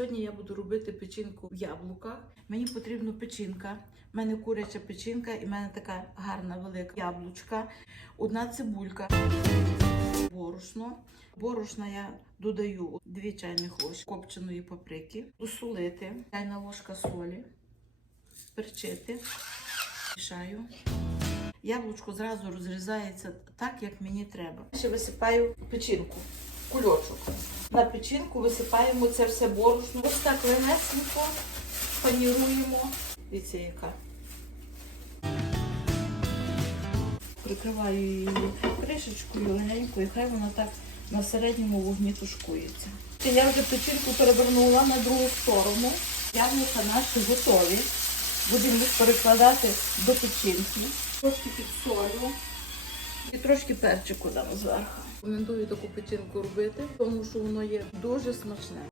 Сьогодні я буду робити печінку в яблуках. Мені потрібна печінка. У мене куряча печінка і в мене така гарна велика яблучка. Одна цибулька. Борошно. Борошна я додаю 2 чайних ложки копченої паприки, досолити, чайна ложка солі, перчити, мішаю. Яблучко зразу розрізається так, як мені треба. Ще висипаю печінку, кульочок. На печінку висипаємо це все борошно. Ось так легесенько паніруємо. Дивіться, яка. Прикриваю її кришечкою легенько, і хай вона так на середньому вогні тушкується. Я вже печінку перевернула на другу сторону. Яблука наші готові. Будемо їх перекладати до печінки. Трошки підсолю і трошки перчику дам зверху. Рекомендую таку печінку робити, тому що воно є дуже смачне.